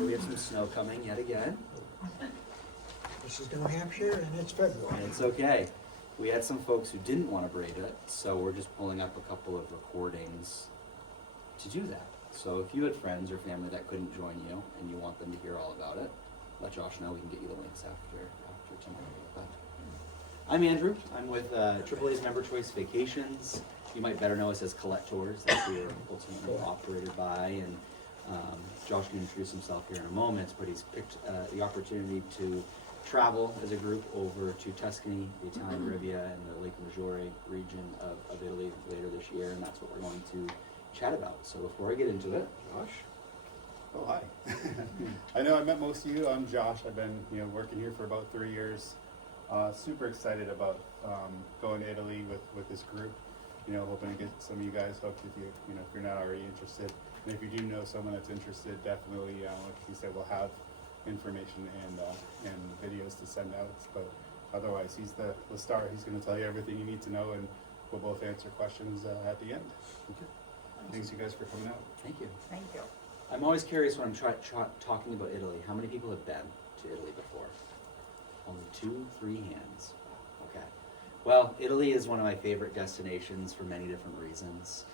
We have some snow coming yet again. This is New Hampshire and it's February. And it's okay. We had some folks who didn't want to braid it, so we're just pulling up a couple of recordings to do that. So if you had friends or family that couldn't join you and you want them to hear all about it, let Josh know. We can get you the links after tonight. But I'm Andrew. I'm with AAA's Member Choice Vacations. You might better know us as Collect Tours, that we are ultimately operated by. And Josh can introduce himself here in a moment, but he's picked the opportunity to travel as a group over to Tuscany, the Italian Riviera, and the Lake Maggiore region of Italy later this year, and that's what we're going to chat about. So before I get into it, Josh. Oh, hi. I know I met most of you. I'm Josh. I've been working here for about 3 years. Super excited about going to Italy with this group. Hoping to get some of you guys hooked if if you're not already interested. And if you do know someone that's interested, definitely, like he said, we'll have information and videos to send out. But otherwise, he's the star. He's going to tell you everything you need to know, and we'll both answer questions at the end. Okay. Thanks, you guys, for coming out. Thank you. Thank you. I'm always curious when I'm talking about Italy, how many people have been to Italy before? Only 2, 3 hands. Okay. Well, Italy is one of my favorite destinations for many different reasons.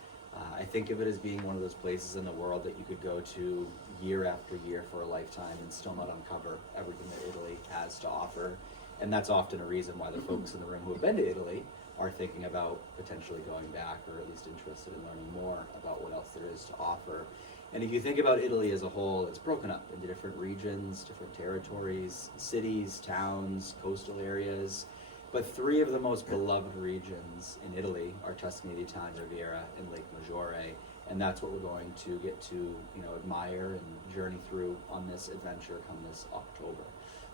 I think of it as being one of those places in the world that you could go to year after year for a lifetime and still not uncover everything that Italy has to offer. And that's often a reason why the folks in the room who have been to Italy are thinking about potentially going back, or at least interested in learning more about what else there is to offer. And if you think about Italy as a whole, it's broken up into different regions, different territories, cities, towns, coastal areas. But 3 of the most beloved regions in Italy are Tuscany, the Italian Riviera, and Lake Maggiore. And that's what we're going to get to, admire and journey through on this adventure come this October.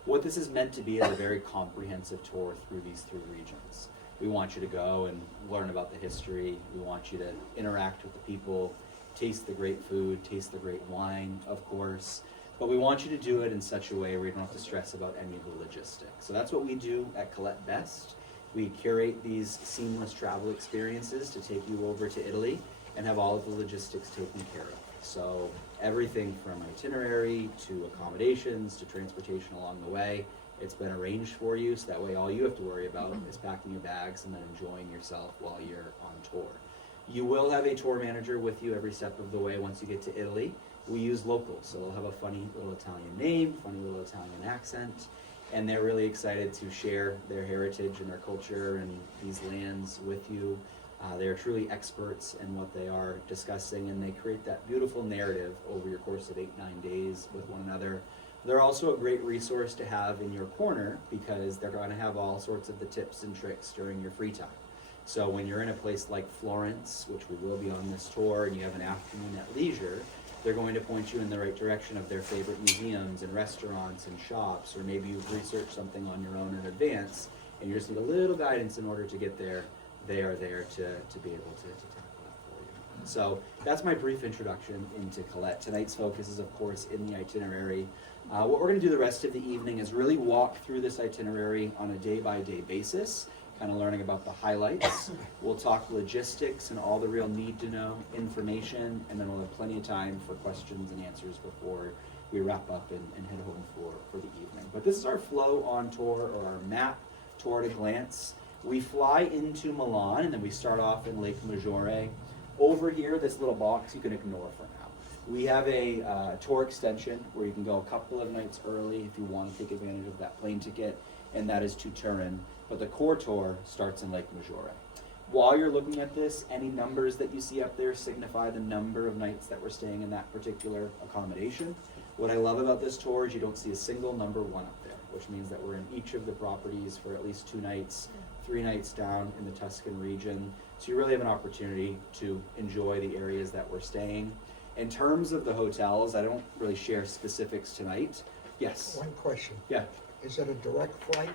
What this is meant to be is a very comprehensive tour through these 3 regions. We want you to go and learn about the history. We want you to interact with the people, taste the great food, taste the great wine, of course. But we want you to do it in such a way where you don't have to stress about any of the logistics. So that's what we do at Collect Best. We curate these seamless travel experiences to take you over to Italy and have all of the logistics taken care of. So everything from itinerary to accommodations to transportation along the way, it's been arranged for you, so that way all you have to worry about is packing your bags and then enjoying yourself while you're on tour. You will have a tour manager with you every step of the way once you get to Italy. We use locals, so they'll have a funny little Italian name, funny little Italian accent, and they're really excited to share their heritage and their culture and these lands with you. They're truly experts in what they are discussing, and they create that beautiful narrative over your course of 8-9 days with one another. They're also a great resource to have in your corner because they're going to have all sorts of the tips and tricks during your free time. So when you're in a place like Florence, which we will be on this tour, and you have an afternoon at leisure, they're going to point you in the right direction of their favorite museums and restaurants and shops, or maybe you've researched something on your own in advance and you just need a little guidance in order to get there. They are there to be able to tackle that for you. So that's my brief introduction into Colette. Tonight's focus is, of course, in the itinerary. What we're going to do the rest of the evening is really walk through this itinerary on a day-by-day basis, kind of learning about the highlights. We'll talk logistics and all the real need-to-know information, and then we'll have plenty of time for questions and answers before we wrap up and head home for the evening. But this is our flow on tour, or our map tour at a glance. We fly into Milan, and then we start off in Lake Maggiore. Over here, this little box you can ignore for now. We have a tour extension where you can go a couple of nights early if you want to take advantage of that plane ticket, and that is to Turin. But the core tour starts in Lake Maggiore. While you're looking at this, any numbers that you see up there signify the number of nights that we're staying in that particular accommodation. What I love about this tour is you don't see a single number 1 up there, which means that we're in each of the properties for at least 2 nights, 3 nights down in the Tuscan region. So you really have an opportunity to enjoy the areas that we're staying. In terms of the hotels, I don't really share specifics tonight. Yes? One question. Yeah. Is it a direct flight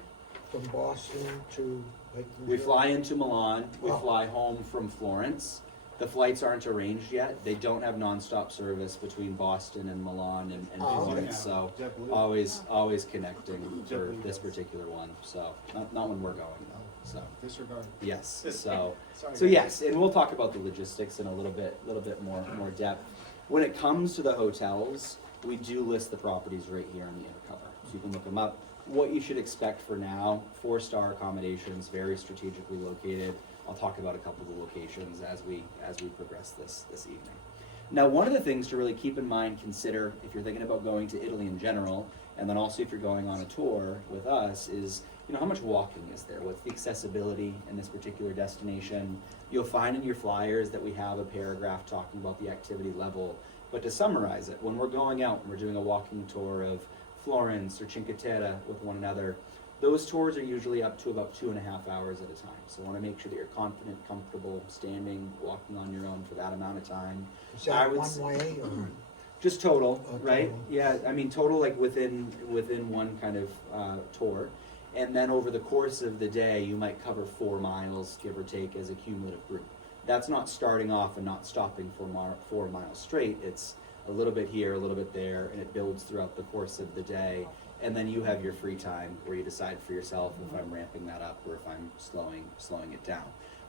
from Boston to Lake We Maggiore? fly into Milan, we Oh. fly home from Florence. The flights aren't arranged yet. They don't have nonstop service between Boston and Milan and Oh, okay. Florence, so always connecting for this particular one. So not when we're going though. So Disregard. yes. So Sorry. yes, and we'll talk about the logistics in a little bit more depth. When it comes to the hotels, we do list the properties right here on the inner cover, so you can look them up. What you should expect for now: 4-star accommodations, very strategically located. I'll talk about a couple of the locations as we progress this evening. Now, one of the things to really keep in mind, consider if you're thinking about going to Italy in general, and then also if you're going on a tour with us, is how much walking is there? What's the accessibility in this particular destination? You'll find in your flyers that we have a paragraph talking about the activity level. But to summarize it, when we're going out and we're doing a walking tour of Florence or Cinque Terre with one another, those tours are usually up to about 2.5 hours at a time. So I want to make sure that you're confident, comfortable, standing, walking on your own for that amount of time. Is that one way or? Just total, Oh, right? total. Yeah, I mean total, like within one kind of tour. And then over the course of the day, you might cover 4 miles, give or take, as a cumulative group. That's not starting off and not stopping 4 miles straight. It's a little bit here, a little bit there, and it builds throughout the course of the day. And then you have your free time where you decide for yourself if I'm ramping that up or if I'm slowing it down.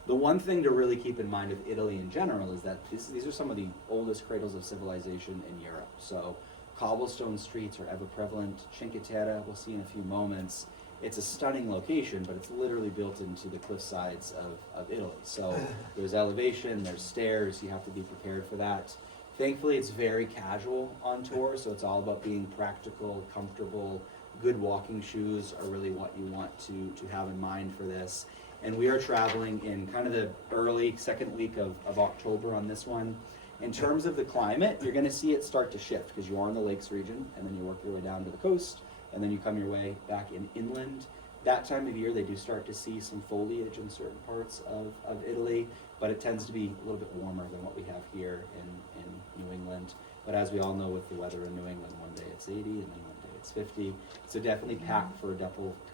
The one thing to really keep in mind with Italy in general is that these are some of the oldest cradles of civilization in Europe. So cobblestone streets are ever prevalent. Cinque Terre, we'll see in a few moments. It's a stunning location, but it's literally built into the cliff sides of Italy. So there's elevation, there's stairs, you have to be prepared for that. Thankfully, it's very casual on tour, so it's all about being practical, comfortable. Good walking shoes are really what you want to have in mind for this. And we are traveling in kind of the early second week of October on this one. In terms of the climate, you're going to see it start to shift because you are in the lakes region, and then you work your way down to the coast, and then you come your way back inland. That time of year, they do start to see some foliage in certain parts of Italy, but it tends to be a little bit warmer than what we have here in New England. But as we all know with the weather in New England, one day it's 80 and then one day it's 50. So definitely packed for a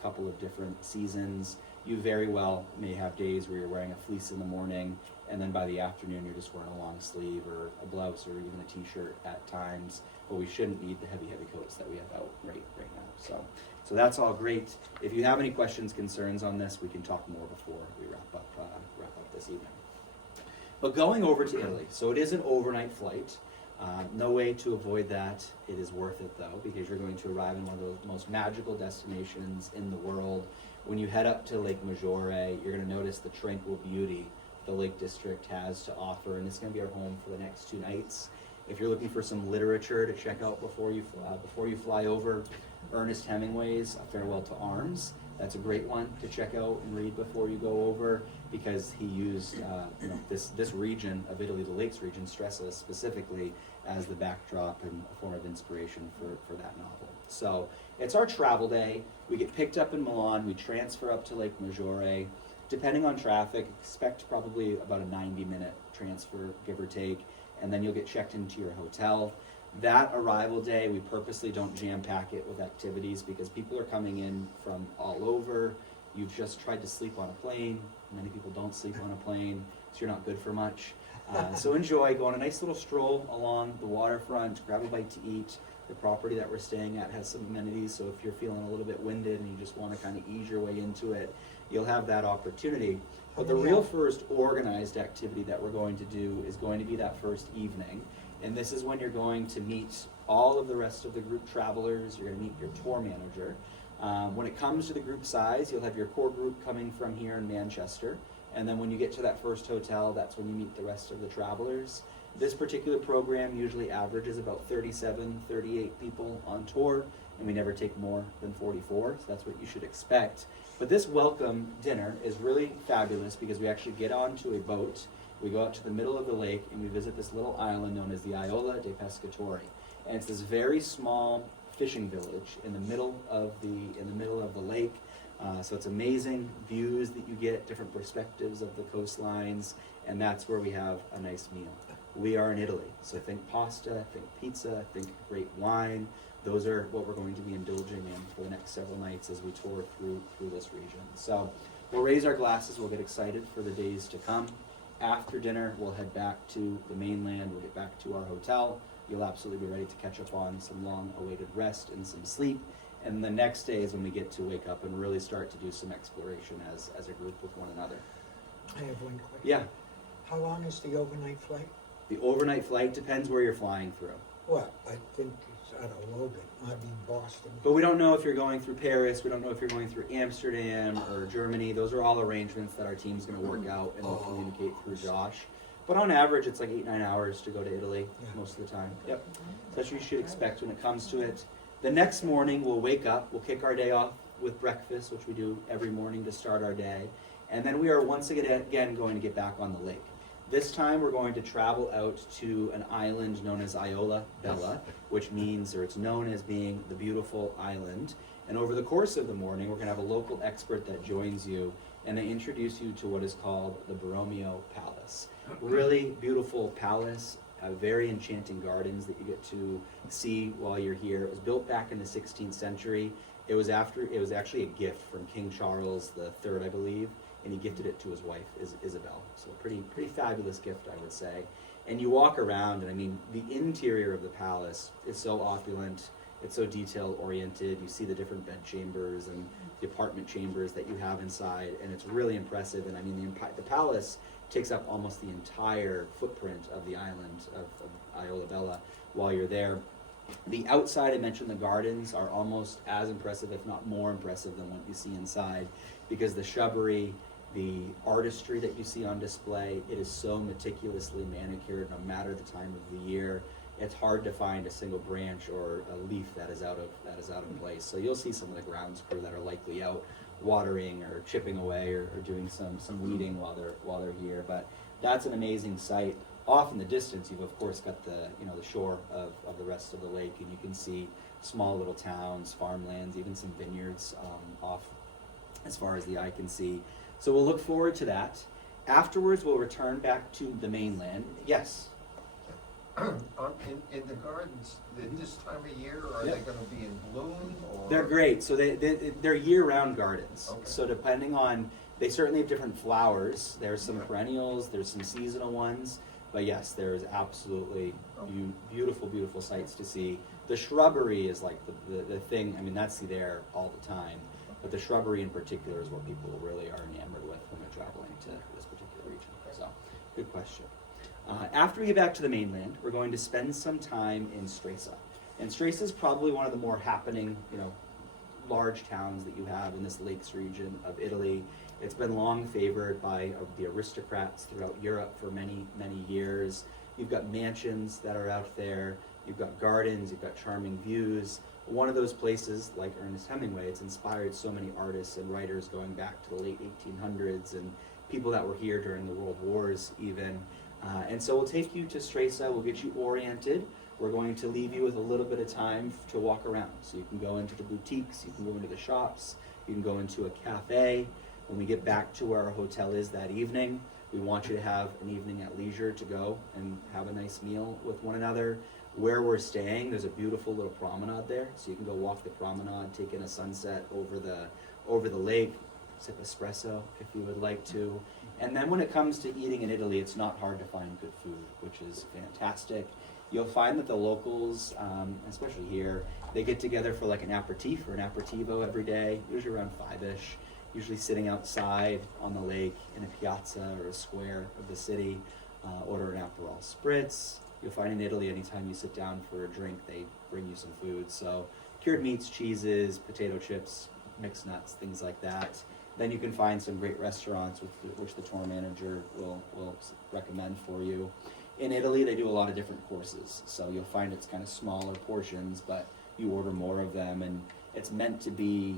couple of different seasons. You very well may have days where you're wearing a fleece in the morning, and then by the afternoon you're just wearing a long sleeve or a blouse or even a t-shirt at times. But we shouldn't need the heavy coats that we have out right now. So that's all great. If you have any questions, concerns on this, we can talk more before we wrap up this evening. But going over to Italy, so it is an overnight flight. No way to avoid that. It is worth it though, because you're going to arrive in one of those most magical destinations in the world. When you head up to Lake Maggiore, you're going to notice the tranquil beauty the Lake District has to offer, and it's going to be our home for the next 2 nights. If you're looking for some literature to check out before you fly over, Ernest Hemingway's A Farewell to Arms. That's a great one to check out and read before you go over, because he used this region of Italy, the Lakes region, stresses specifically as the backdrop and a form of inspiration for that novel. So it's our travel day. We get picked up in Milan. We transfer up to Lake Maggiore. Depending on traffic, expect probably about a 90-minute transfer, give or take, and then you'll get checked into your hotel. That arrival day, we purposely don't jam-pack it with activities because people are coming in from all over. You've just tried to sleep on a plane. Many people don't sleep on a plane, so you're not good for much. So enjoy, go on a nice little stroll along the waterfront, grab a bite to eat. The property that we're staying at has some amenities, so if you're feeling a little bit winded and you just want to kind of ease your way into it, you'll have that opportunity. But the real first organized activity that we're going to do is going to be that first evening. And this is when you're going to meet all of the rest of the group travelers. You're going to meet your tour manager. When it comes to the group size, you'll have your core group coming from here in Manchester. And then when you get to that first hotel, that's when you meet the rest of the travelers. This particular program usually averages about 37, 38 people on tour, and we never take more than 44, so that's what you should expect. But this welcome dinner is really fabulous because we actually get onto a boat, we go out to the middle of the lake, and we visit this little island known as the Isola dei Pescatori. And it's this very small fishing village in the middle of the lake. So it's amazing views that you get, different perspectives of the coastlines, and that's where we have a nice meal. We are in Italy, so think pasta, think pizza, think great wine. Those are what we're going to be indulging in for the next several nights as we tour through this region. So we'll raise our glasses, we'll get excited for the days to come. After dinner, we'll head back to the mainland, we'll get back to our hotel. You'll absolutely be ready to catch up on some long-awaited rest and some sleep. And the next day is when we get to wake up and really start to do some exploration as a group with one another. I have one question. Yeah. How long is the overnight flight? The overnight flight depends where you're flying through. Well, I think it's Boston. But we don't know if you're going through Paris, we don't know if you're going through Amsterdam or Germany. Those are all arrangements that our team's going to work out and we'll communicate through Josh. But on average, it's like 8-9 hours to go to Italy most of the time. Yep. So that's what you should expect when it comes to it. The next morning, we'll wake up, we'll kick our day off with breakfast, which we do every morning to start our day. And then we are once again going to get back on the lake. This time we're going to travel out to an island known as Isola Bella, which means, or it's known as being the beautiful island. And over the course of the morning, we're going to have a local expert that joins you, and they introduce you to what is called the Borromeo Palace. Really beautiful palace, very enchanting gardens that you get to see while you're here. It was built back in the 16th century. It was actually a gift from King Charles III, I believe, and he gifted it to his wife, Isabel. So a pretty fabulous gift, I would say. And you walk around, and I mean, the interior of the palace is so opulent, it's so detail-oriented. You see the different bed chambers and the apartment chambers that you have inside, and it's really impressive. And I mean, the palace takes up almost the entire footprint of the island of Isola Bella while you're there. The outside, I mentioned the gardens, are almost as impressive, if not more impressive, than what you see inside, because the shrubbery, the artistry that you see on display, it is so meticulously manicured no matter the time of the year. It's hard to find a single branch or a leaf that is out of place. So you'll see some of the grounds crew that are likely out watering or chipping away or doing some weeding while they're here. But that's an amazing sight. Off in the distance, you've of course got the shore of the rest of the lake, and you can see small little towns, farmlands, even some vineyards off as far as the eye can see. So we'll look forward to that. Afterwards, we'll return back to the mainland. Yes? In the gardens, this time of year, are they going to be in bloom? Or? They're great. So they're year-round gardens. Okay. So depending on, they certainly have different flowers. There's some perennials, there's some seasonal ones. But yes, there is absolutely beautiful, beautiful sights to see. The shrubbery is like the thing, I mean, that's there all the time. But the shrubbery in particular is what people really are enamored with when they're traveling to this particular region. So, good question. After we get back to the mainland, we're going to spend some time in Stresa. And Stresa is probably one of the more happening, large towns that you have in this lakes region of Italy. It's been long favored by the aristocrats throughout Europe for many, many years. You've got mansions that are out there. You've got gardens. You've got charming views. One of those places, like Ernest Hemingway, it's inspired so many artists and writers going back to the late 1800s and people that were here during the World Wars even. And so we'll take you to Stresa. We'll get you oriented. We're going to leave you with a little bit of time to walk around. So you can go into the boutiques. You can go into the shops. You can go into a cafe. When we get back to where our hotel is that evening, we want you to have an evening at leisure to go and have a nice meal with one another. Where we're staying, there's a beautiful little promenade there, so you can go walk the promenade, take in a sunset over the lake, sip espresso if you would like to. And then when it comes to eating in Italy, it's not hard to find good food, which is fantastic. You'll find that the locals, especially here, they get together for like an aperitif or an aperitivo every day, usually around 5-ish. Usually sitting outside on the lake in a piazza or a square of the city, order an Aperol Spritz. You'll find in Italy, anytime you sit down for a drink, they bring you some food. So cured meats, cheeses, potato chips, mixed nuts, things like that. Then you can find some great restaurants which the tour manager will recommend for you. In Italy, they do a lot of different courses. So you'll find it's kind of smaller portions, but you order more of them. And it's meant to be,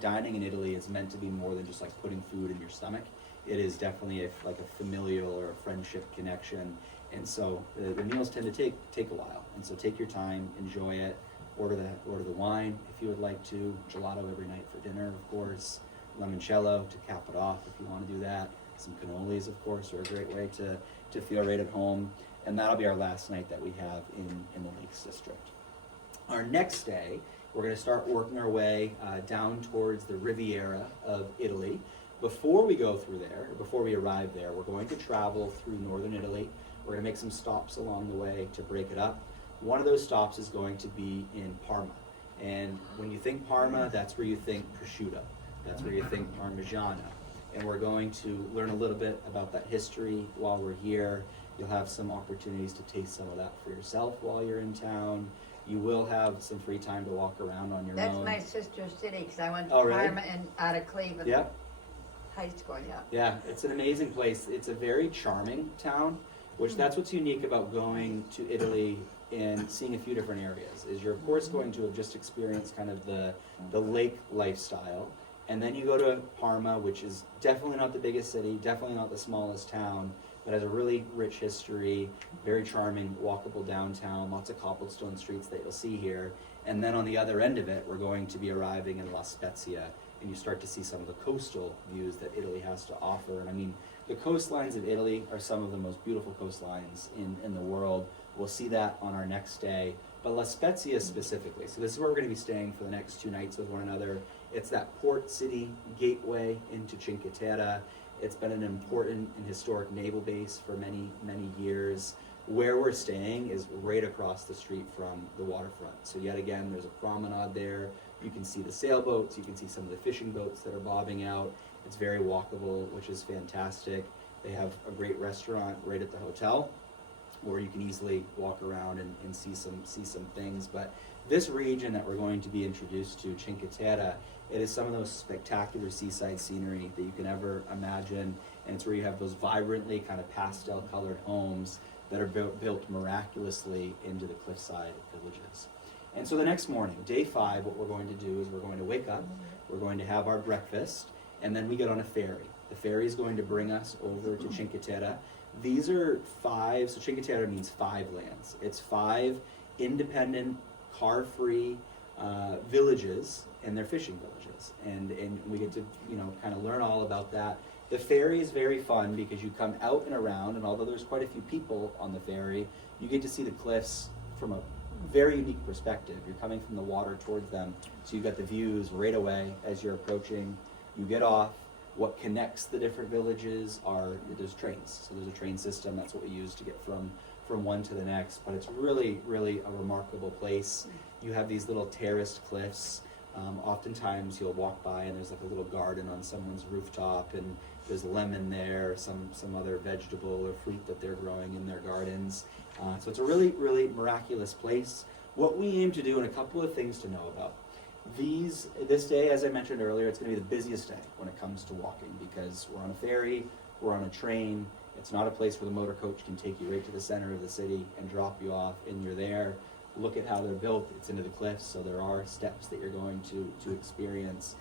dining in Italy is meant to be more than just like putting food in your stomach. It is definitely like a familial or a friendship connection. And so the meals tend to take a while. And so take your time, enjoy it, order the wine if you would like to, gelato every night for dinner, of course, limoncello to cap it off if you want to do that. Some cannolis, of course, are a great way to feel right at home. And that'll be our last night that we have in the Lakes District. Our next day, we're going to start working our way down towards the Riviera of Italy. Before we go through there, or before we arrive there, we're going to travel through northern Italy. We're going to make some stops along the way to break it up. One of those stops is going to be in Parma. And when you think Parma, that's where you think prosciutto. That's where you think Parmigiano. And we're going to learn a little bit about that history while we're here. You'll have some opportunities to taste some of that for yourself while you're in town. You will have some free time to walk around on your That's own. my sister's city, cause I went to Oh, really? Parma and out of Cleveland. Yeah, High school, yeah. yeah, it's an amazing place. It's a very charming town, which that's what's unique about going to Italy and seeing a few different areas. Is you're of course going to have just experienced kind of the lake lifestyle, and then you go to Parma, which is definitely not the biggest city, definitely not the smallest town, but has a really rich history, very charming, walkable downtown, lots of cobblestone streets that you'll see here. And then on the other end of it, we're going to be arriving in La Spezia, and you start to see some of the coastal views that Italy has to offer. And I mean, the coastlines of Italy are some of the most beautiful coastlines in the world. We'll see that on our next day. But La Spezia specifically, so this is where we're going to be staying for the next 2 nights with one another. It's that port city gateway into Cinque Terre. It's been an important and historic naval base for many, many years. Where we're staying is right across the street from the waterfront. So yet again, there's a promenade there. You can see the sailboats, you can see some of the fishing boats that are bobbing out. It's very walkable, which is fantastic. They have a great restaurant right at the hotel, where you can easily walk around and see some things. But this region that we're going to be introduced to, Cinque Terre, it is some of the most spectacular seaside scenery that you can ever imagine, and it's where you have those vibrantly kind of pastel colored homes that are built miraculously into the cliffside villages. And so the next morning, day 5, what we're going to do is we're going to wake up, we're going to have our breakfast, and then we get on a ferry. The ferry is going to bring us over to Cinque Terre. These are 5, so Cinque Terre means 5 lands. It's 5 independent, car-free villages, and they're fishing villages. And we get to, kind of learn all about that. The ferry is very fun because you come out and around, and although there's quite a few people on the ferry, you get to see the cliffs from a very unique perspective. You're coming from the water towards them, so you've got the views right away as you're approaching. You get off. What connects the different villages there's trains. So there's a train system. That's what we use to get from one to the next. But it's really, really a remarkable place. You have these little terraced cliffs. Oftentimes you'll walk by and there's like a little garden on someone's rooftop, and there's lemon there, some other vegetable or fruit that they're growing in their gardens. So it's a really, really miraculous place. What we aim to do, and a couple of things to know about. This day, as I mentioned earlier, it's going to be the busiest day when it comes to walking, because we're on a ferry, we're on a train. It's not a place where the motor coach can take you right to the center of the city and drop you off, and you're there. Look at how they're built. It's into the cliffs, so there are steps that you're going to experience.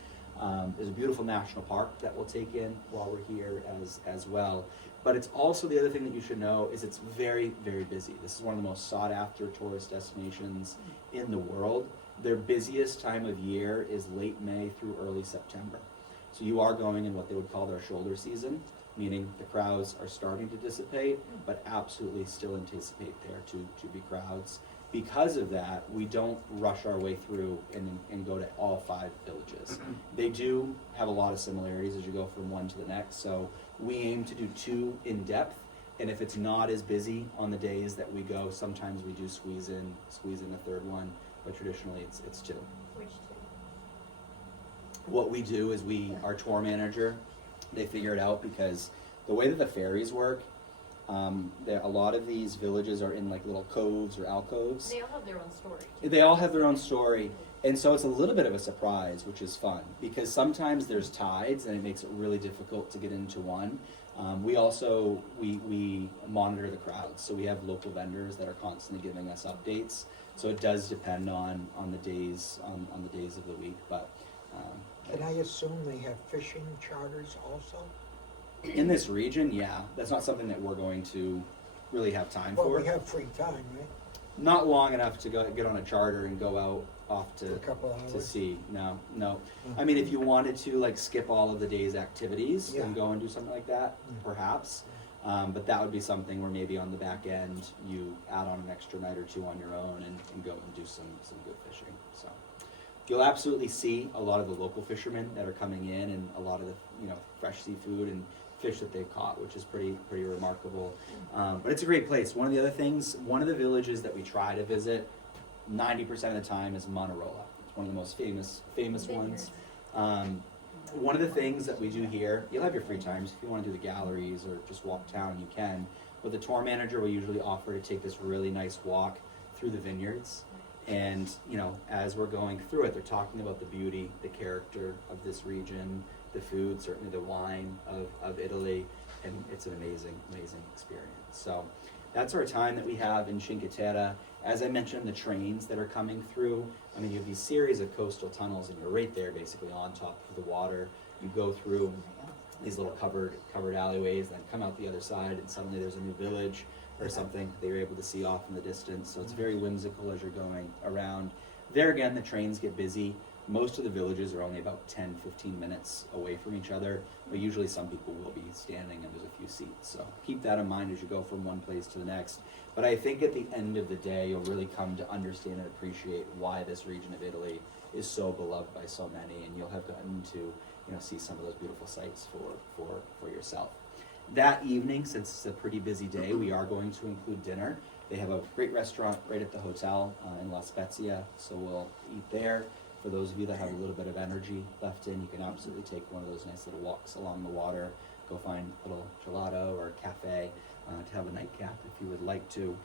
There's a beautiful national park that we'll take in while we're here as well. But it's also, the other thing that you should know is it's very, very busy. This is one of the most sought after tourist destinations in the world. Their busiest time of year is late May through early September. So you are going in what they would call their shoulder season, meaning the crowds are starting to dissipate, but absolutely still anticipate there to be crowds. Because of that, we don't rush our way through and go to all 5 villages. They do have a lot of similarities as you go from one to the next, so we aim to do 2 in depth, and if it's not as busy on the days that we go, sometimes we do squeeze in a 3rd one, but traditionally it's 2. Which 2? What we do is our tour manager, they figure it out, because the way that the ferries work, a lot of these villages are in like little coves or alcoves. They all have their own story. They all have their own story, and so it's a little bit of a surprise, which is fun, because sometimes there's tides and it makes it really difficult to get into one. We also we monitor the crowds, so we have local vendors that are constantly giving us updates. So it does depend on the days on the days of the week, but Can I assume they have fishing charters also? in this region, yeah, that's not something that we're going to really have time Well, for. we have free time, right? Not long enough to get on a charter and go out off For a couple hours? to sea. No. Mhm. I mean, if you wanted to like skip all of the day's activities and Yeah. go and do something like that, perhaps. But that would be something where maybe on the back end you add on an extra night or 2 on your own and go and do some good fishing. So you'll absolutely see a lot of the local fishermen that are coming in, and a lot of the fresh seafood and fish that they've caught, which is pretty remarkable. But it's a great place. One of the other things, one of the villages that we try to visit 90% of the time is Manarola. It's one of the most famous ones. One of the things that we do here, you'll have your free times. If you want to do the galleries or just walk town, you can. But the tour manager will usually offer to take this really nice walk through the vineyards. And, you know, as we're going through it, they're talking about the beauty, the character of this region, the food, certainly the wine of Italy, and it's an amazing, amazing experience. So that's our time that we have in Cinque Terre. As I mentioned, the trains that are coming through, I mean, you have these series of coastal tunnels, and you're right there basically on top of the water. You go through these little covered alleyways, then come out the other side, and suddenly there's a new village or something that you're able to see off in the distance. So it's very whimsical as you're going around. There again, the trains get busy. Most of the villages are only about 10, 15 minutes away from each other, but usually some people will be standing and there's a few seats. So keep that in mind as you go from one place to the next. But I think at the end of the day, you'll really come to understand and appreciate why this region of Italy is so beloved by so many, and you'll have gotten to, you know, see some of those beautiful sights for yourself. That evening, since it's a pretty busy day, we are going to include dinner. They have a great restaurant right at the hotel in La Spezia, so we'll eat there. For those of you that have a little bit of energy left in, you can absolutely take one of those nice little walks along the water, go find a little gelato or a cafe to have a nightcap if you would like to.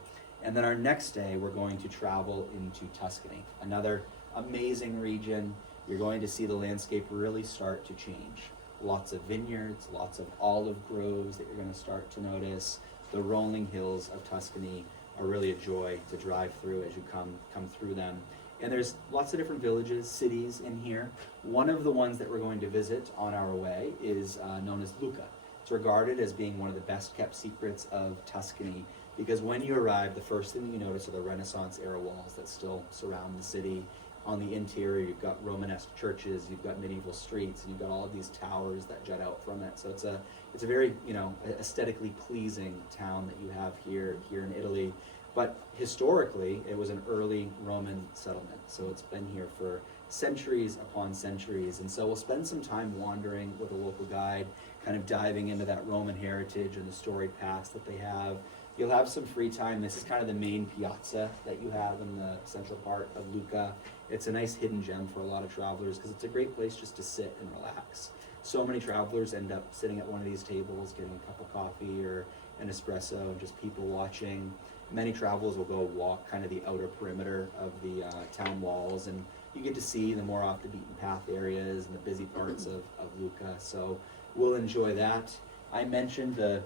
And then our next day, we're going to travel into Tuscany, another amazing region. You're going to see the landscape really start to change. Lots of vineyards, lots of olive groves that you're going to start to notice. The rolling hills of Tuscany are really a joy to drive through as you come through them. And there's lots of different villages, cities in here. One of the ones that we're going to visit on our way is known as Lucca. It's regarded as being one of the best kept secrets of Tuscany, because when you arrive, the first thing you notice are the Renaissance era walls that still surround the city. On the interior, you've got Romanesque churches, you've got medieval streets, and you've got all of these towers that jet out from it. So it's a very, you know, aesthetically pleasing town that you have here in Italy. But historically, it was an early Roman settlement, so it's been here for centuries upon centuries. And so we'll spend some time wandering with a local guide, kind of diving into that Roman heritage and the storied past that they have. You'll have some free time. This is kind of the main piazza that you have in the central part of Lucca. It's a nice hidden gem for a lot of travelers because it's a great place just to sit and relax. So many travelers end up sitting at one of these tables, getting a cup of coffee or an espresso, and just people watching. Many travelers will go walk kind of the outer perimeter of the town walls, and you get to see the more off the beaten path areas and the busy parts of Lucca. So we'll enjoy that. I mentioned the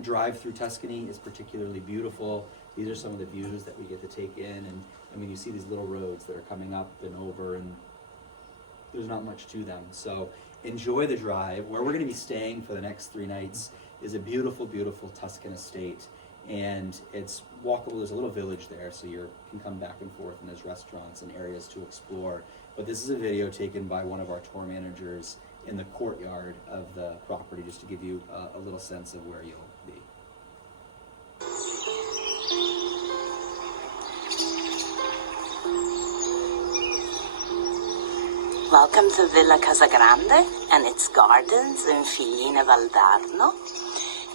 drive through Tuscany is particularly beautiful. These are some of the views that we get to take in, and I mean, you see these little roads that are coming up and over, and there's not much to them. So enjoy the drive. Where we're going to be staying for the next 3 nights is a beautiful, beautiful Tuscan estate. And it's walkable. There's a little village there, so you can come back and forth, and there's restaurants and areas to explore. But this is a video taken by one of our tour managers in the courtyard of the property, just to give you a little sense of where you'll be. Welcome to Villa Casagrande and its gardens in Figline Valdarno.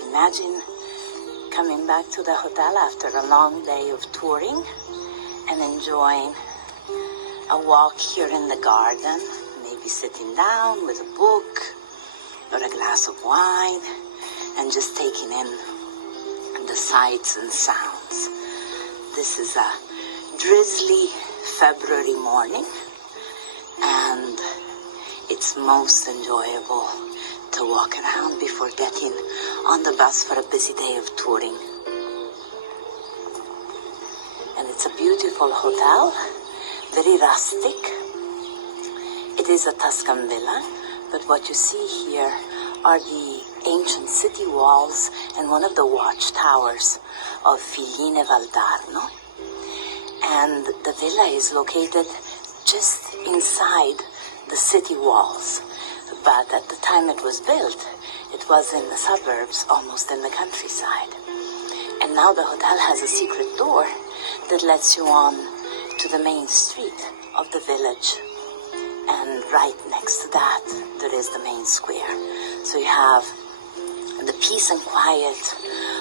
Imagine coming back to the hotel after a long day of touring and enjoying a walk here in the garden, maybe sitting down with a book or a glass of wine and just taking in the sights and sounds. This is a drizzly February morning, and it's most enjoyable to walk around before getting on the bus for a busy day of touring. And it's a beautiful hotel, very rustic. It is a Tuscan villa, but what you see here are the ancient city walls and one of the watchtowers of Figline Valdarno. And the villa is located just inside the city walls. But at the time it was built, it was in the suburbs, almost in the countryside. And now the hotel has a secret door that lets you on to the main street of the village. And right next to that, there is the main square. So you have the peace and quiet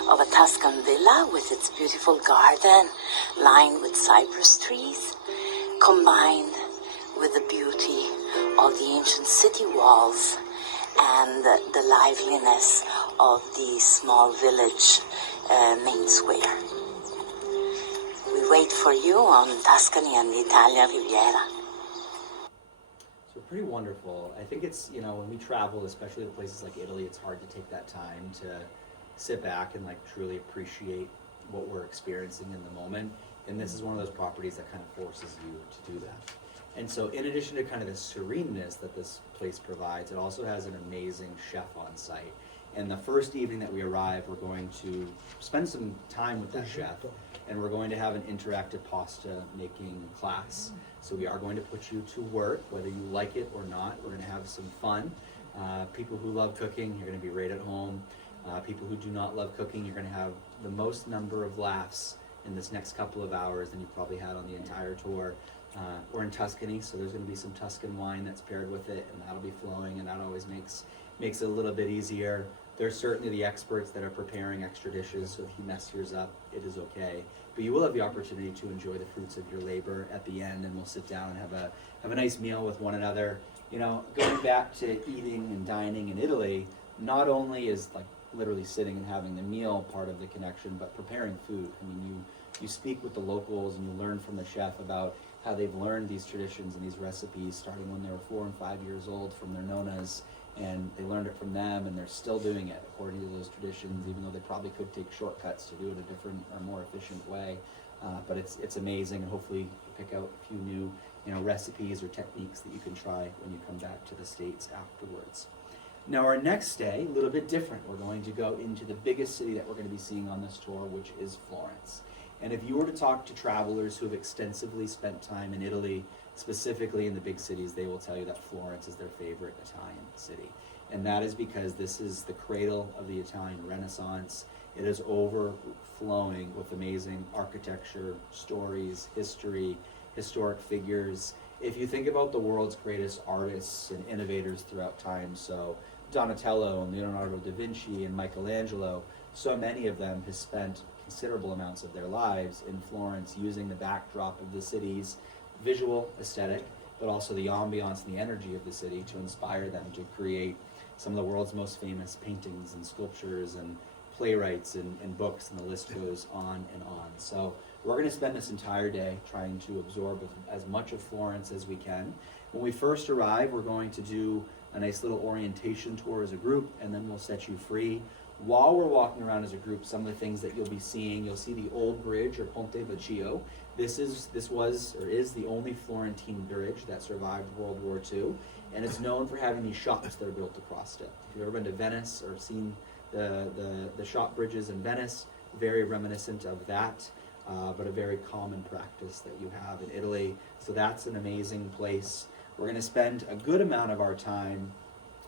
of a Tuscan villa with its beautiful garden lined with cypress trees, combined with the beauty of the ancient city walls and the liveliness of the small village main square. We wait for you on Tuscany and the Italian Riviera. So pretty wonderful. I think it's, you know, when we travel, especially to places like Italy, it's hard to take that time to sit back and like truly appreciate what we're experiencing in the moment. And this is one of those properties that kind of forces you to do that. And so in addition to kind of the sereneness that this place provides, it also has an amazing chef on site. And the first evening that we arrive, we're going to spend some time with that chef, and we're going to have an interactive pasta making class. So we are going to put you to work, whether you like it or not. We're going to have some fun. People who love cooking, you're going to be right at home. People who do not love cooking, you're going to have the most number of laughs in this next couple of hours than you probably had on the entire tour. We're in Tuscany, so there's going to be some Tuscan wine that's paired with it, and that'll be flowing, and that always makes it a little bit easier. They're certainly the experts that are preparing extra dishes, so if you mess yours up, it is okay. But you will have the opportunity to enjoy the fruits of your labor at the end, and we'll sit down and have a nice meal with one another. You know, going back to eating and dining in Italy, not only is like literally sitting and having the meal part of the connection, but preparing food. I mean, you speak with the locals and you learn from the chef about how they've learned these traditions and these recipes starting when they were 4 and 5 years old from their nonas, and they learned it from them, and they're still doing it according to those traditions, even though they probably could take shortcuts to do it a different or more efficient way. But it's amazing, and hopefully you pick out a few new, you know, recipes or techniques that you can try when you come back to the States afterwards. Now our next day, a little bit different. We're going to go into the biggest city that we're going to be seeing on this tour, which is Florence. And if you were to talk to travelers who have extensively spent time in Italy, specifically in the big cities, they will tell you that Florence is their favorite Italian city. And that is because this is the cradle of the Italian Renaissance. It is overflowing with amazing architecture, stories, history, historic figures. If you think about the world's greatest artists and innovators throughout time, so Donatello and Leonardo da Vinci and Michelangelo, so many of them have spent considerable amounts of their lives in Florence using the backdrop of the city's visual aesthetic, but also the ambiance and the energy of the city to inspire them to create some of the world's most famous paintings and sculptures and playwrights and books, and the list goes on and on. So we're going to spend this entire day trying to absorb as much of Florence as we can. When we first arrive, we're going to do a nice little orientation tour as a group, and then we'll set you free. While we're walking around as a group, some of the things that you'll be seeing, you'll see the old bridge, or Ponte Vecchio. This is the only Florentine bridge that survived World War II, and it's known for having these shops that are built across it. If you've ever been to Venice or seen the shop bridges in Venice, very reminiscent of that, but a very common practice that you have in Italy. So that's an amazing place. We're going to spend a good amount of our time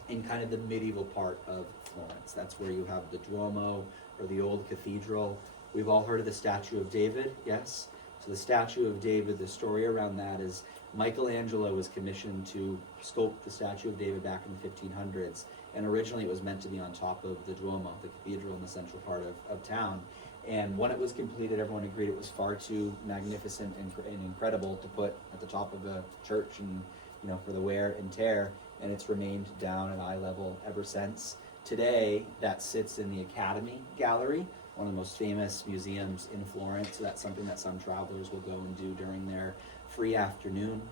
in kind of the medieval part of Florence. That's where you have the Duomo, or the old cathedral. We've all heard of the Statue of David, yes? So the Statue of David, the story around that is Michelangelo was commissioned to sculpt the Statue of David back in the 1500s, and originally it was meant to be on top of the Duomo, the cathedral in the central part of town. And when it was completed, everyone agreed it was far too magnificent and incredible to put at the top of a church and, you know, for the wear and tear, and it's remained down at eye level ever since. Today, that sits in the Academy Gallery, one of the most famous museums in Florence. So that's something that some travelers will go and do during their free afternoon.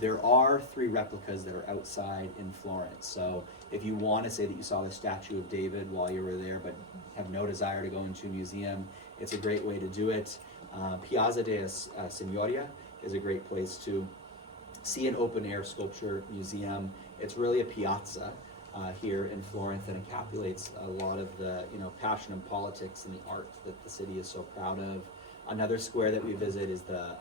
There are 3 replicas that are outside in Florence. So if you want to say that you saw the Statue of David while you were there, but have no desire to go into a museum, it's a great way to do it. Piazza della Signoria is a great place to see an open-air sculpture museum. It's really a piazza here in Florence that encapsulates a lot of the, you know, passion and politics and the art that the city is so proud of. Another square that we visit is the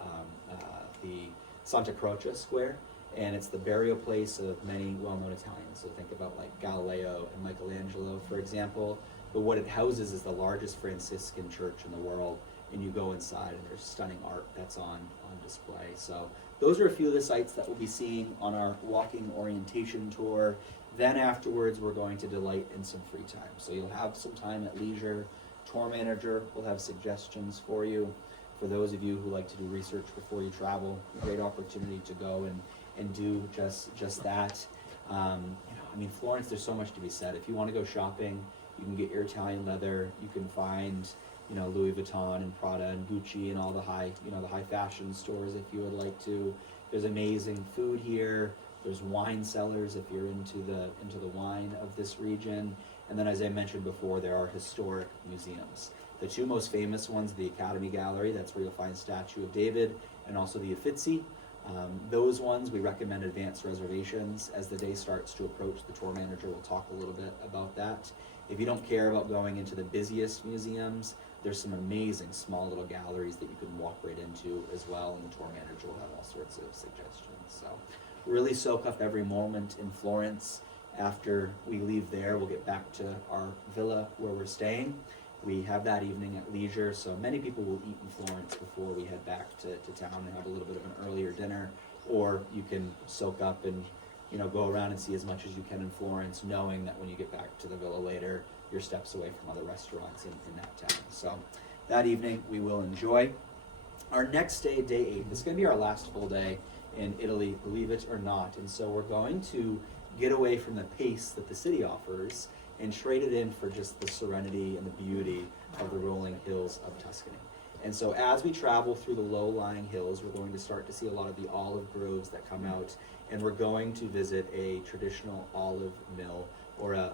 Santa Croce Square, and it's the burial place of many well-known Italians. So think about like Galileo and Michelangelo, for example. But what it houses is the largest Franciscan church in the world, and you go inside and there's stunning art that's on display. So those are a few of the sites that we'll be seeing on our walking orientation tour. Then afterwards, we're going to delight in some free time. So you'll have some time at leisure. Tour manager will have suggestions for you. For those of you who like to do research before you travel, a great opportunity to go and do just that. You know, I mean, Florence, there's so much to be said. If you want to go shopping, you can get your Italian leather. You can find, you know, Louis Vuitton and Prada and Gucci and all the high, you know, the high fashion stores if you would like to. There's amazing food here. There's wine cellars if you're into the wine of this region. And then, as I mentioned before, there are historic museums. The two most famous ones, the Academy Gallery, that's where you'll find Statue of David, and also the Uffizi. Those ones, we recommend advanced reservations. As the day starts to approach, the tour manager will talk a little bit about that. If you don't care about going into the busiest museums, there's some amazing small little galleries that you can walk right into as well, and the tour manager will have all sorts of suggestions. So really soak up every moment in Florence. After we leave there, we'll get back to our villa where we're staying. We have that evening at leisure, so many people will eat in Florence before we head back to town and have a little bit of an earlier dinner, or you can soak up and, you know, go around and see as much as you can in Florence, knowing that when you get back to the villa later, you're steps away from other restaurants in that town. So that evening we will enjoy. Our next day, day 8, this is going to be our last full day in Italy, believe it or not, and so we're going to get away from the pace that the city offers and trade it in for just the serenity and the beauty of the rolling hills of Tuscany. And so as we travel through the low-lying hills, we're going to start to see a lot of the olive groves that come out, and we're going to visit a traditional olive mill, or a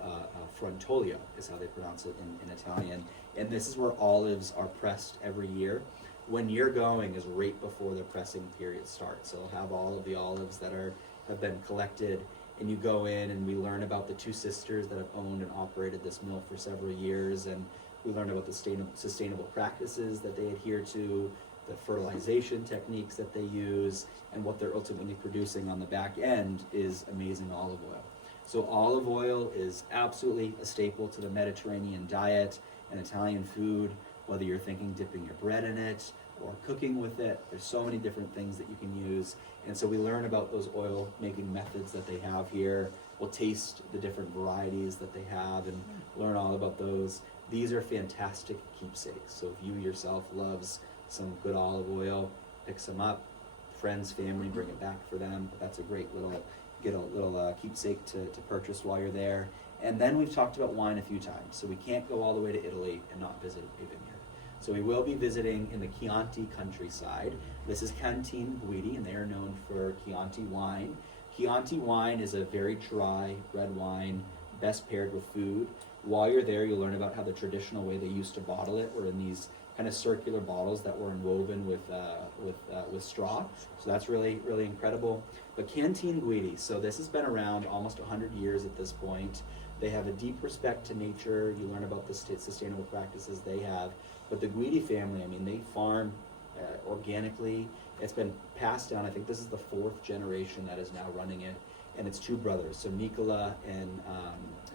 frontolio is how they pronounce it in Italian. And this is where olives are pressed every year. When you're going is right before the pressing period starts. So they'll have all of the olives that have been collected, and you go in and we learn about the two sisters that have owned and operated this mill for several years, and we learn about the sustainable practices that they adhere to, the fertilization techniques that they use, and what they're ultimately producing on the back end is amazing olive oil. So olive oil is absolutely a staple to the Mediterranean diet and Italian food, whether you're thinking dipping your bread in it or cooking with it. There's so many different things that you can use. And so we learn about those oil making methods that they have here. We'll taste the different varieties that they have and learn all about those. These are fantastic keepsakes. So if you yourself loves some good olive oil, pick some up. Friends, family, bring it back for them. That's a great little keepsake to purchase while you're there. And then we've talked about wine a few times. So we can't go all the way to Italy and not visit a vineyard. So we will be visiting in the Chianti countryside. This is Cantine Guidi, and they are known for Chianti wine. Chianti wine is a very dry red wine, best paired with food. While you're there, you'll learn about how the traditional way they used to bottle it were in these kind of circular bottles that were enwoven with straw. So that's really, really incredible. But Cantine Guidi, so this has been around almost 100 years at this point. They have a deep respect to nature. You learn about the sustainable practices they have. But the Guidi family, I mean, they farm organically. It's been passed down. I think this is the 4th generation that is now running it. And it's 2 brothers. So Nicola and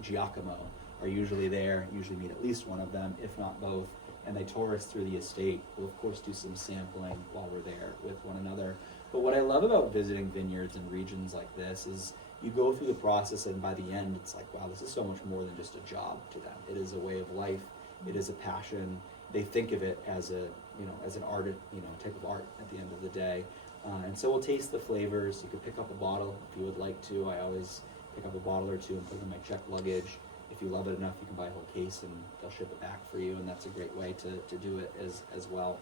Giacomo are usually there, usually meet at least one of them, if not both. And they tour us through the estate. We'll, of course, do some sampling while we're there with one another. But what I love about visiting vineyards and regions like this is you go through the process, and by the end, it's like, wow, this is so much more than just a job to them. It is a way of life. It is a passion. They think of it as as an art, type of art at the end of the day. And so we'll taste the flavors. You could pick up a bottle if you would like to. I always pick up a bottle or two and put it in my checked luggage. If you love it enough, you can buy a whole case and they'll ship it back for you, and that's a great way to do it as well.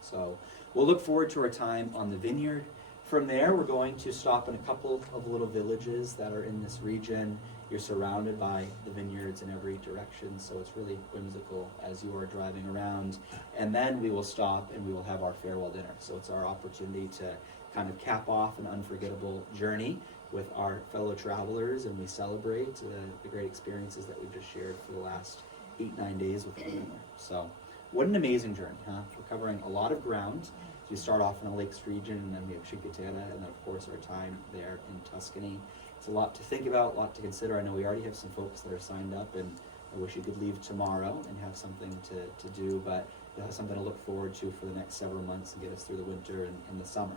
So we'll look forward to our time on the vineyard. From there, we're going to stop in a couple of little villages that are in this region. You're surrounded by the vineyards in every direction, so it's really whimsical as you are driving around. And then we will stop and we will have our farewell dinner. So it's our opportunity to kind of cap off an unforgettable journey with our fellow travelers, and we celebrate the great experiences that we've just shared for the last 8-9 days with one another. So what an amazing journey, huh? We're covering a lot of ground. We start off in the Lakes region, and then we have Cinque Terre, and then of course our time there in Tuscany. It's a lot to think about, a lot to consider. I know we already have some folks that are signed up, and I wish you could leave tomorrow and have something to do, but you'll have something to look forward to for the next several months and get us through the winter and the summer.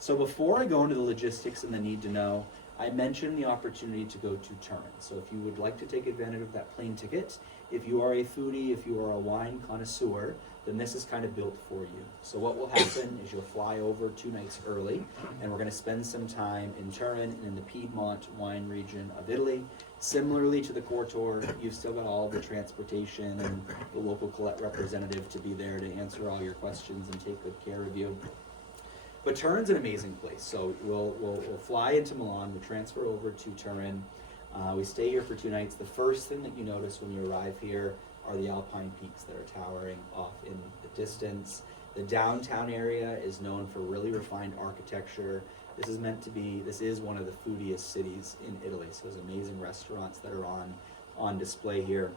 So before I go into the logistics and the need to know, I mentioned the opportunity to go to Turin. So if you would like to take advantage of that plane ticket, if you are a foodie, if you are a wine connoisseur, then this is kind of built for you. So what will happen is you'll fly over 2 nights early, and we're going to spend some time in Turin and in the Piedmont wine region of Italy. Similarly to the core tour, you've still got all the transportation and the local Colette representative to be there to answer all your questions and take good care of you. But Turin's an amazing place. So we'll fly into Milan, we'll transfer over to Turin. We stay here for 2 nights. The first thing that you notice when you arrive here are the Alpine peaks that are towering off in the distance. The downtown area is known for really refined architecture. This is one of the foodiest cities in Italy. So there's amazing restaurants that are on display here.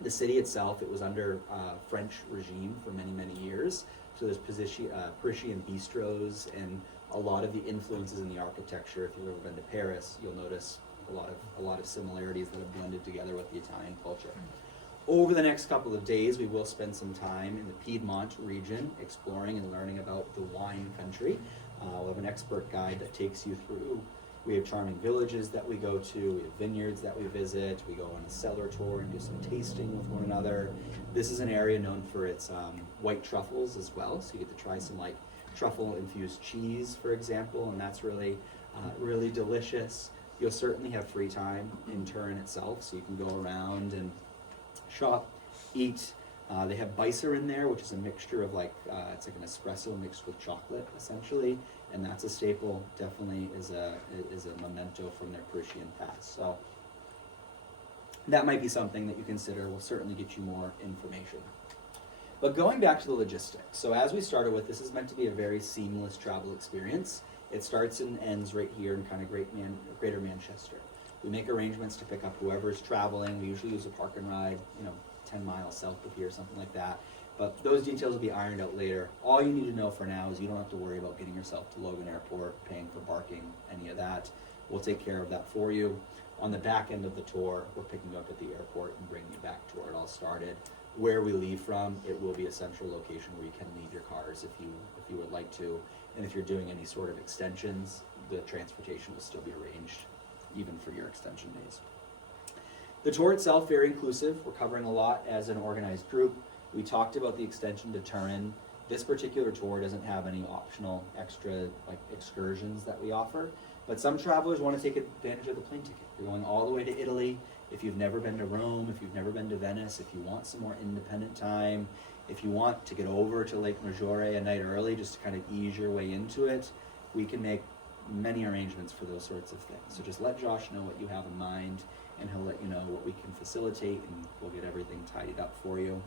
The city itself, it was under French regime for many, many years. So there's Parisian bistros and a lot of the influences in the architecture. If you've ever been to Paris, you'll notice a lot of similarities that have blended together with the Italian culture. Over the next couple of days, we will spend some time in the Piedmont region exploring and learning about the wine country. We'll have an expert guide that takes you through. We have charming villages that we go to, we have vineyards that we visit, we go on a cellar tour and do some tasting with one another. This is an area known for its white truffles as well, so you get to try some like truffle-infused cheese, for example, and that's really delicious. You'll certainly have free time in Turin itself, so you can go around and shop, eat. They have Beiser in there, which is a mixture of it's like an espresso mixed with chocolate, essentially, and that's a staple. Definitely is a memento from their Parisian past. So that might be something that you consider. We'll certainly get you more information. But going back to the logistics, so as we started with, this is meant to be a very seamless travel experience. It starts and ends right here in kind of Greater Manchester. We make arrangements to pick up whoever's traveling. We usually use a park and ride, 10 miles south of here, something like that. But those details will be ironed out later. All you need to know for now is you don't have to worry about getting yourself to Logan Airport, paying for parking, any of that. We'll take care of that for you. On the back end of the tour, we're picking you up at the airport and bringing you back to where it all started. Where we leave from, it will be a central location where you can leave your cars if you would like to. And if you're doing any sort of extensions, the transportation will still be arranged, even for your extension days. The tour itself, very inclusive. We're covering a lot as an organized group. We talked about the extension to Turin. This particular tour doesn't have any optional extra excursions that we offer, but some travelers want to take advantage of the plane ticket. You're going all the way to Italy. If you've never been to Rome, if you've never been to Venice, if you want some more independent time, if you want to get over to Lake Maggiore a night early just to kind of ease your way into it, we can make many arrangements for those sorts of things. So just let Josh know what you have in mind, and he'll let you know what we can facilitate, and we'll get everything tidied up for you.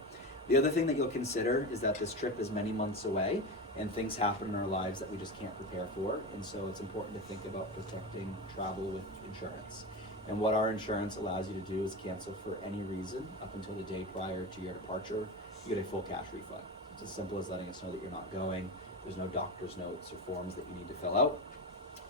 The other thing that you'll consider is that this trip is many months away, and things happen in our lives that we just can't prepare for, and so it's important to think about protecting travel with insurance. And what our insurance allows you to do is cancel for any reason up until the day prior to your departure. You get a full cash refund. It's as simple as letting us know that you're not going. There's no doctor's notes or forms that you need to fill out.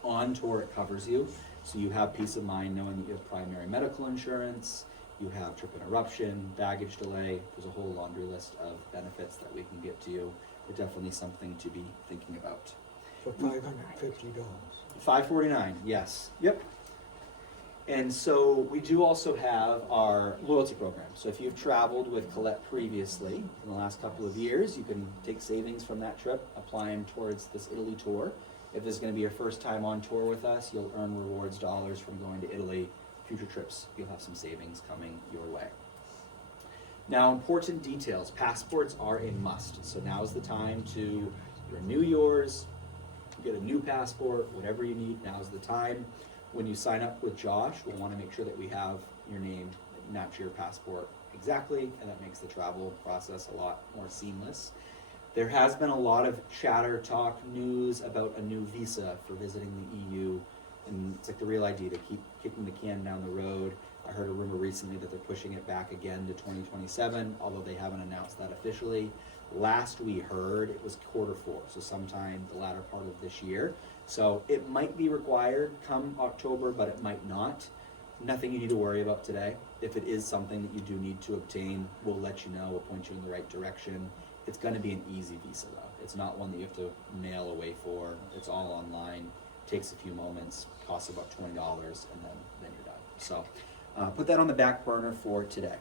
On tour, it covers you, so you have peace of mind knowing that you have primary medical insurance, you have trip interruption, baggage delay. There's a whole laundry list of benefits that we can get to you, but definitely something to be thinking about. For $550. $549, yes. Yep. And so we do also have our loyalty program. So if you've traveled with Colette previously in the last couple of years, you can take savings from that trip, apply them towards this Italy tour. If this is going to be your first time on tour with us, you'll earn rewards dollars from going to Italy. Future trips, you'll have some savings coming your way. Now, important details. Passports are a must. So now is the time to renew yours, get a new passport, whatever you need, now's the time. When you sign up with Josh, we'll want to make sure that we have your name match your passport exactly, and that makes the travel process a lot more seamless. There has been a lot of chatter, talk, news about a new visa for visiting the EU, and it's like the real idea to keep kicking the can down the road. I heard a rumor recently that they're pushing it back again to 2027, although they haven't announced that officially. Last we heard, it was Q4, so sometime the latter part of this year. So it might be required come October, but it might not. Nothing you need to worry about today. If it is something that you do need to obtain, we'll let you know. We'll point you in the right direction. It's going to be an easy visa, though. It's not one that you have to mail away for. It's all online. takes a few moments, costs about $20, and then you're done. So put that on the back burner for today.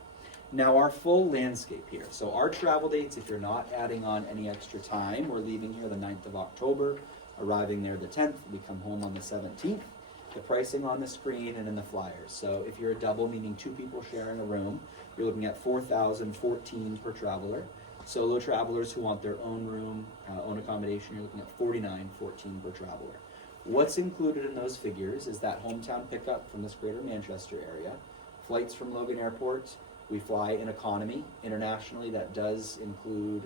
Now our full landscape here. So our travel dates, if you're not adding on any extra time, we're leaving here the 9th of October, arriving there the 10th, we come home on the 17th. The pricing on the screen and in the flyers. So if you're a double, meaning 2 people sharing a room, you're looking at $4,014 per traveler. Solo travelers who want their own room, own accommodation, you're looking at $49.14 per traveler. What's included in those figures is that hometown pickup from this greater Manchester area, flights from Logan Airport. We fly in economy. Internationally, that does include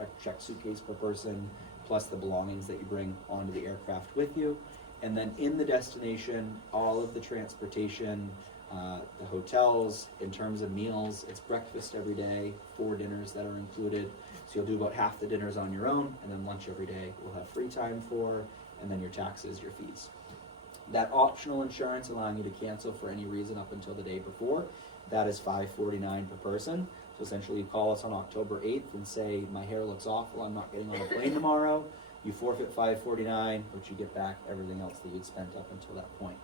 a checked suitcase per person, plus the belongings that you bring onto the aircraft with you. And then in the destination, all of the transportation, the hotels, in terms of meals, it's breakfast every day, 4 dinners that are included. So you'll do about half the dinners on your own, and then lunch every day we'll have free time for, and then your taxes, your fees. That optional insurance allowing you to cancel for any reason up until the day before, that is $549 per person. So essentially you call us on October 8th and say, my hair looks awful, I'm not getting on a plane tomorrow. You forfeit $549, but you get back everything else that you'd spent up until that point.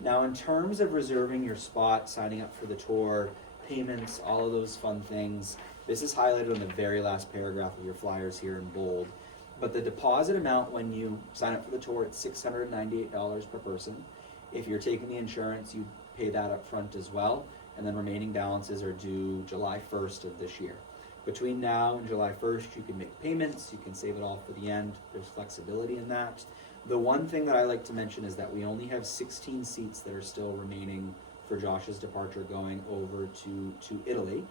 Now in terms of reserving your spot, signing up for the tour, payments, all of those fun things, this is highlighted on the very last paragraph of your flyers here in bold. But the deposit amount when you sign up for the tour, it's $698 per person. If you're taking the insurance, you pay that up front as well. And then remaining balances are due July 1st of this year. Between now and July 1st, you can make payments, you can save it all for the end. There's flexibility in that. The one thing that I like to mention is that we only have 16 seats that are still remaining for Josh's departure going over to Italy.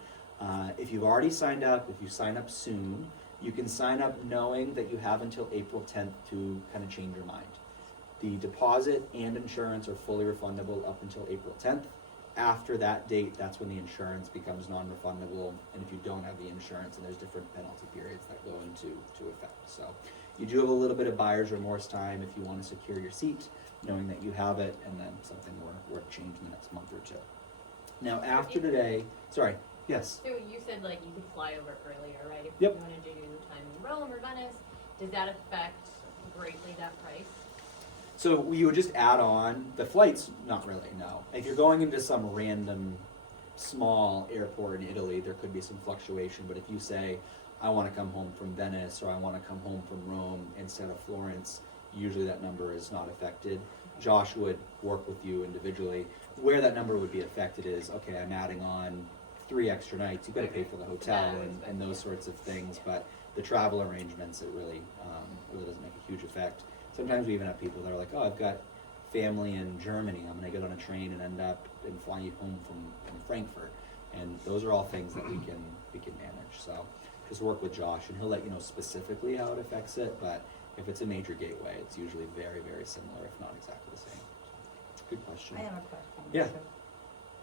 If you've already signed up, if you sign up soon, you can sign up knowing that you have until April 10th to kind of change your mind. The deposit and insurance are fully refundable up until April 10th. After that date, that's when the insurance becomes non-refundable, and if you don't have the insurance, and there's different penalty periods that go into effect. So you do have a little bit of buyer's remorse time if you want to secure your seat, knowing that you have it, and then something worth changing the next month or two. Now after today, sorry, yes? So you said like you could fly over earlier, right? If Yep. you wanted to do time in Rome or Venice, does that affect greatly that price? So you would just add on the flights, not really, no. If you're going into some random small airport in Italy, there could be some fluctuation, but if you say, I want to come home from Venice or I want to come home from Rome instead of Florence, usually that number is not affected. Josh would work with you individually. Where that number would be affected is, okay, I'm adding on 3 extra nights, you've got to pay for the hotel and those sorts of things, but the travel arrangements, it really doesn't make a huge effect. Sometimes we even have people that are like, oh, I've got family in Germany, I'm going to get on a train and end up and fly you home from Frankfurt. And those are all things that we can manage. So just work with Josh, and he'll let you know specifically how it affects it, but if it's a major gateway, it's usually very, very similar, if not exactly the same. Good question. I have a question. Yeah. So,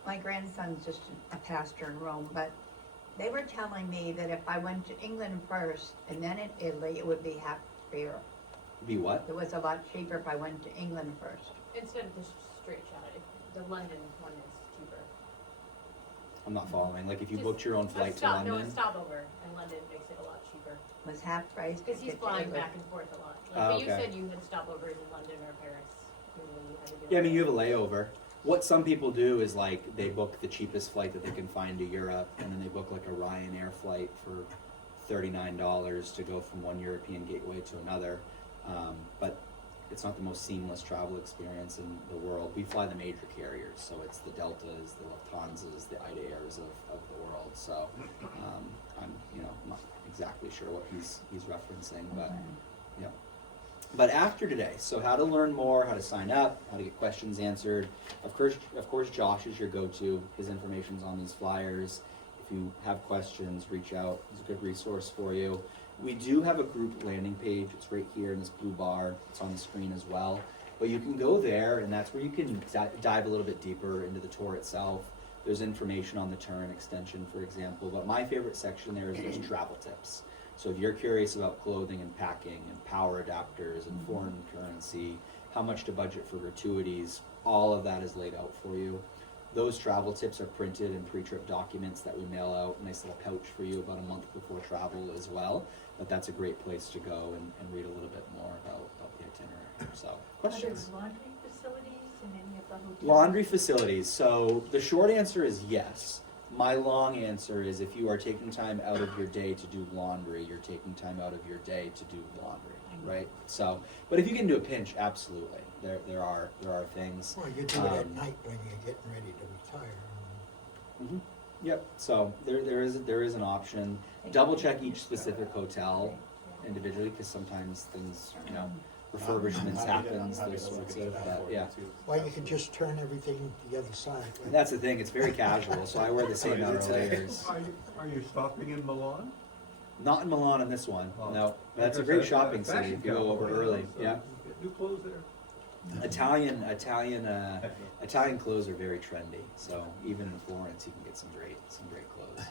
my grandson's just a pastor in Rome, but they were telling me that if I went to England first and then in Italy, it would be half fare. Be what? It was a lot cheaper if I went to England first. Instead of just straight shot, the London one is cheaper. I'm not following. Like if you Just booked your own flight to London? No, a stopover in London makes it a lot cheaper. Was half price. to Because he's get to flying Italy. back and forth a lot. Like, Oh, but you okay. said you had stopovers in London or Paris. Usually you had to do Yeah, I that. mean, you have a layover. What some people do is like they book the cheapest flight that they can find to Europe, and then they book like a Ryanair flight for $39 to go from one European gateway to another. But it's not the most seamless travel experience in the world. We fly the major carriers, so it's the Deltas, the Lufthansas, the Ida Airs of the world. So I'm not exactly sure what he's referencing, but yeah. But after today, so how to learn more, how to sign up, how to get questions answered. Of course, Josh is your go-to. His information's on these flyers. If you have questions, reach out. He's a good resource for you. We do have a group landing page. It's right here in this blue bar. It's on the screen as well. But you can go there, and that's where you can dive a little bit deeper into the tour itself. There's information on the Turin extension, for example. But my favorite section there is those travel tips. So if you're curious about clothing and packing and power adapters and foreign currency, how much to budget for gratuities, all of that is laid out for you. Those travel tips are printed in pre-trip documents that we mail out, a nice little pouch for you about a month before travel as well. But that's a great place to go and read a little bit more about the itinerary. So, questions? Are there laundry facilities in any of the hotels? Laundry facilities. So the short answer is yes. My long answer is if you are taking time out of your day to do laundry, you're taking time out of your day to do laundry, right? So, but if you can do a pinch, absolutely. There are things. Well, you do it at night when you're getting ready to retire. Mhm. Yep. So there is an option. Double check each specific hotel individually because sometimes things, refurbishments happens. Those sorts of yeah. Well, you can just turn everything the other side. And that's the thing. It's very casual, so I wear the same amount of layers. Are you stopping in Milan? Not in Milan on this one. Oh. No, that's a Because great that's shopping fashion city if you go capital, over you know, early. so Yeah. you get new clothes there. Italian clothes are very trendy. So even in Florence, you can get some great clothes.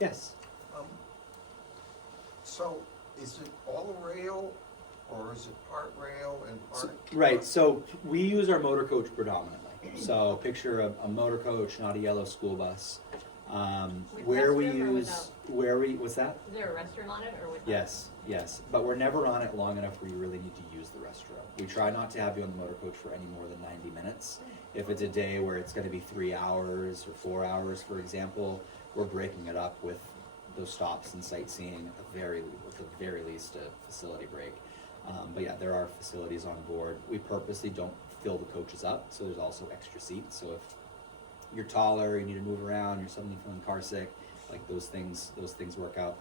Yes. So, is it all rail, or is it part rail and part? Right. So we use our motor coach predominantly. So picture a motor coach, not a yellow school bus. With Where we restroom or use what's that? Is there a restroom on it or with? Yes, but we're never on it long enough where you really need to use the restroom. We try not to have you on the motor coach for any more than 90 minutes. If it's a day where it's going to be 3 hours or 4 hours, for example, we're breaking it up with those stops and sightseeing at the very least a facility break. But yeah, there are facilities on board. We purposely don't fill the coaches up, so there's also extra seats. So if you're taller, you need to move around, you're suddenly feeling car sick, like those things work out.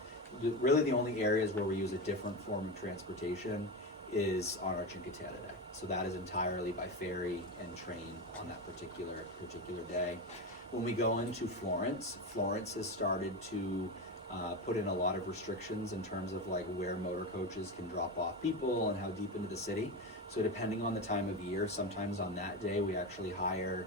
Really the only areas where we use a different form of transportation is on our Cinque Terre day. So that is entirely by ferry and train on that particular day. When we go into Florence has started to put in a lot of restrictions in terms of like where motor coaches can drop off people and how deep into the city. So depending on the time of year, sometimes on that day we actually hire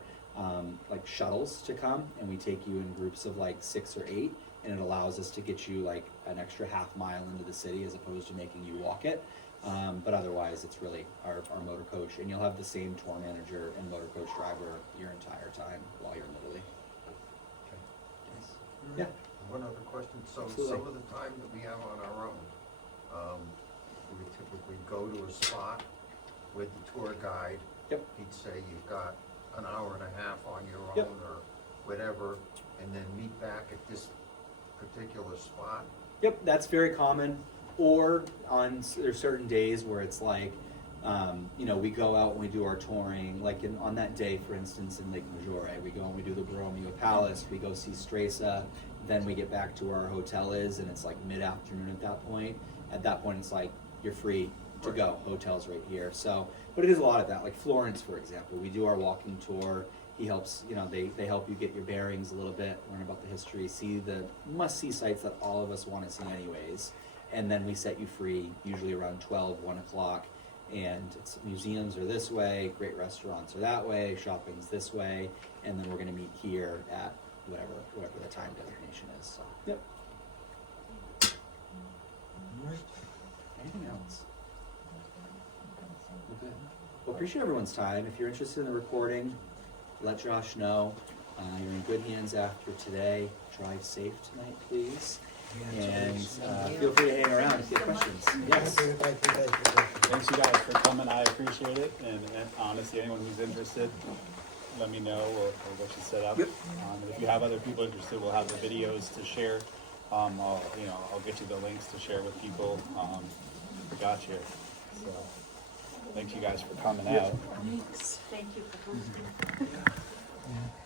like shuttles to come and we take you in groups of like 6 or 8, and it allows us to get you like an extra half mile into the city as opposed to making you walk it. But otherwise it's really our motor coach, and you'll have the same tour manager and motor coach driver your entire time while you're in Italy. Yes. Yeah. One other question, so Absolutely. some of the time that we have on our own, we typically go to a spot with the tour guide. Yep. He'd say you've got an hour and a half on your Yep. own or whatever, and then meet back at this particular spot. Yep, that's very common. Or there's certain days where it's like, we go out and we do our touring. Like on that day, for instance, in Lake Maggiore, we go and we do the Borromeo Palace. We go see Stresa. Then we get back to where our hotel is, and it's like mid-afternoon at that point. At that point, it's like you're free to go. Hotel's right here. So, but it is a lot of that. Like Florence, for example, we do our walking tour. He helps, they help you get your bearings a little bit, learn about the history, see the must-see sites that all of us want to see anyways. And then we set you free, usually around 12, 1 o'clock. And museums are this way, great restaurants are that way, shopping's this way. And then we're going to meet here at whatever the time designation is. So, yep. Right. Anything else? Well, good. Well, appreciate everyone's time. If you're interested in the recording, let Josh know. You're in good hands after today. Drive safe tonight, please. And feel free to hang around if you have questions. Yes. Thanks you guys for coming, I appreciate it, and honestly, anyone who's interested, let me know, or what you set up. Yep. And if you have other people interested, we'll have the videos to share. I'll get you the links to share with people. We got you. So, thanks you guys for coming out. Thank you for hosting.